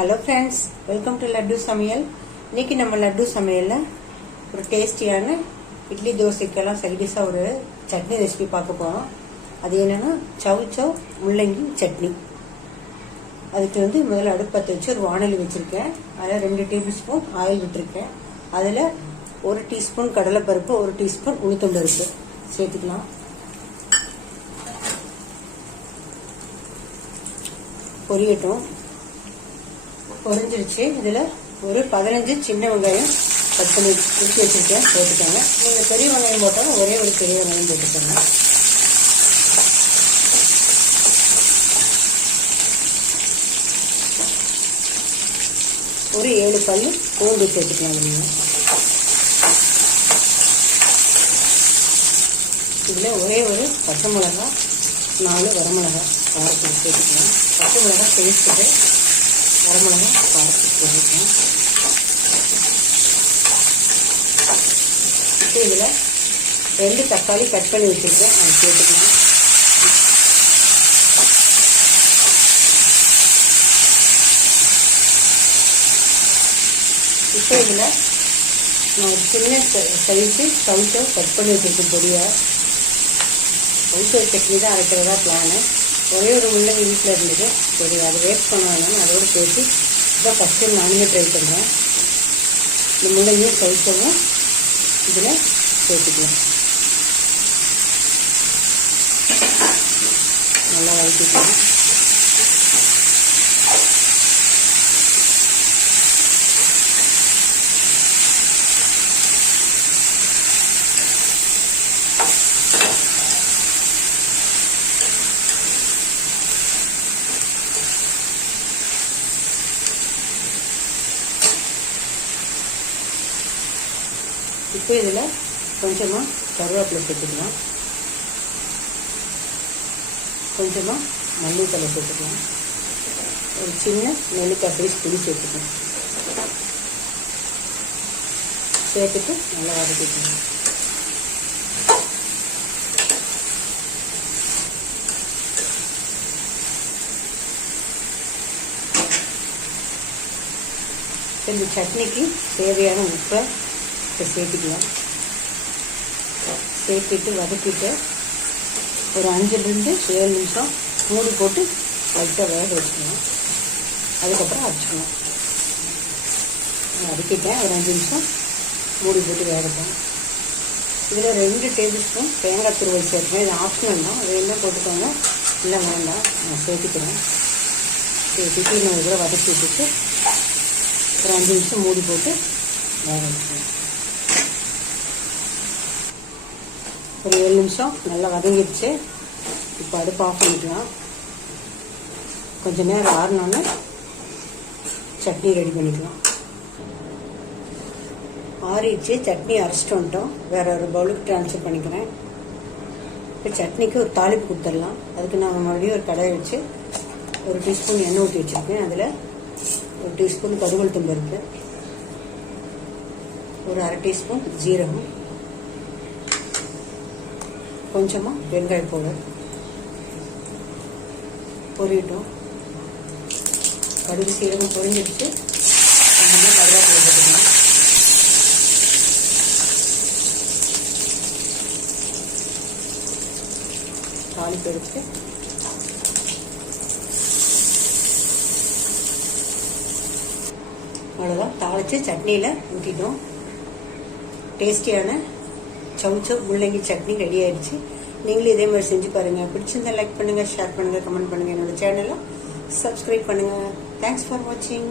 Hello friends, welcome to laddu சமையல். இன்னைக்கு நம்ம லட்டு சமையலில் ஒரு டேஸ்டியான இட்லி தோசைக்கெல்லாம் சைடிஷாக ஒரு சட்னி ரெசிபி பார்க்க போகிறோம். அது என்னென்னா சவ் முள்ளங்கி சட்னி. அதுக்கு முதல்ல அடுப்பு பற்ற வச்சு ஒரு வாணலி வச்சுருக்கேன். அதில் 2 டேபிள் ஸ்பூன் ஆயில் விட்டுருக்கேன். அதில் 1 டீஸ்பூன் கடலைப்பருப்பு, 1 டீஸ்பூன் உளுத்தம்பருப்பு சேர்த்துக்கலாம். பொரியட்டும். பொரிஞ்சிருச்சு. இதில் ஒரு 15 சின்ன வெங்காயம் கட் பண்ணி உருட்டி வச்சுருக்கேன், போட்டுக்கோங்க. நீங்கள் பெரிய வெங்காயம் போட்டாலும் ஒரே ஒரு பெரிய வெங்காயம் போட்டுக்கோங்க. ஒரு 7 பல் பூண்டு சேர்த்துக்கலாம். நீங்கள் இதில் ஒரே ஒரு பச்சை மிளகா, 4 வரமிளகா காரத்துக்கு சேர்த்துக்கலாம். பச்சை மிளகா டேஸ்ட்டுக்கு, வரமிளகா காரத்துக்கு போட்டுக்கலாம். இப்போ இதில் 2 தக்காளி கட் பண்ணி வச்சுருக்கேன், அதை சேர்த்துக்கலாம். இப்போ இதில் நான் ஒரு சின்ன சைஸு சவுச்சவ் கட் பண்ணி வச்சுருக்கேன் பொடியாக. சவுச்சவ் சட்னி தான் அரைக்கிறதா பிளானு. ஒரே ஒரு முள்ளங்கி வீட்டில் இருந்தது, சரி அதை வேஸ்ட் பண்ணுவாங்கன்னு அதோடு சேர்த்து இப்போ ஃபஸ்ட்டு நானுமே ட்ரை பண்ணுறேன். இந்த முள்ளங்கியும் சவுச்சவும் இதில் சேர்த்துக்கலாம். நல்லா வதக்கிக்கலாம். இப்போ இதில் கொஞ்சமாக கருவேப்பிலை சேர்த்துக்கலாம். கொஞ்சமாக மல்லித்தலை சேர்த்துக்கலாம். ஒரு சின்ன நெல்லிக்காய் சைஸ் புளி சேர்த்துக்கலாம். சேர்த்துட்டு நல்லா வதக்கிக்கலாம். இந்த சட்னிக்கு தேவையான உப்பை சேர்த்துக்கலாம். சேர்த்துட்டு வதக்கிட்டு ஒரு 5லிருந்து 7 நிமிஷம் மூடி போட்டு லைட்டாக வேக வச்சுக்கணும். அதுக்கப்புறம் அரைச்சிக்கணும். வதக்கிட்டேன். ஒரு 5 நிமிஷம் மூடி போட்டு வேகட்டும். இதில் 2 டேபிள் ஸ்பூன் தேங்காய் துருவல் சேர்த்துக்கேன். இது ஆப்ஷனல் தான், அது என்ன போட்டுக்கோங்க, இல்லை வேண்டாம், நான் சேர்த்துக்கிறேன். சேர்த்துட்டு நான் இதில் வதக்கி விட்டுட்டு ஒரு 5 நிமிஷம் மூடி போட்டு வேக வச்சுக்கணும். ஒரு 7 நிமிஷம் நல்லா வதங்கிடுச்சு. இப்போ அடுப்பு ஆஃப் பண்ணிக்கலாம். கொஞ்சம் நேரம் ஆறினோன்னு சட்னி ரெடி பண்ணிக்கலாம். ஆறிடுச்சு. சட்னி அரைச்சிட்டு வந்துட்டோம். வேறு ஒரு பவுலுக்கு ட்ரான்ஸ்ஃபர் பண்ணிக்கிறேன். இப்போ சட்னிக்கு ஒரு தாளிப்பு கொடுத்துடலாம். அதுக்கு நான் மறுபடியும் ஒரு கடாயை வச்சு 1 டீஸ்பூன் எண்ணெய் ஊற்றி வச்சுருக்கேன். அதில் 1 டீஸ்பூன் கருவேப்பிலை இருக்குது, ஒரு 1/2 டீஸ்பூன் ஜீரகம், கொஞ்சமாக வெங்காய பவுடர் பொரியட்டும். கடுகு சீரகம் பொரிஞ்சிடுச்சு. கொஞ்சமாக கருவேப்பிலை போட்டுக்கலாம். தாளிப்பு எடுத்து அவ்வளோதான். தாளித்து சட்னியில் ஊற்றிட்டோம். டேஸ்டியான சவ் முள்ளங்கி சட்னி ரெடி ஆயிடுச்சு. நீங்களும் இதே மாதிரி செஞ்சு பாருங்கள். பிடிச்சிருந்தா லைக் பண்ணுங்கள், ஷேர் பண்ணுங்கள், கமெண்ட் பண்ணுங்கள். என்னோட சேனலை சப்ஸ்கிரைப் பண்ணுங்கள். தேங்க்ஸ் ஃபார் வாட்சிங்.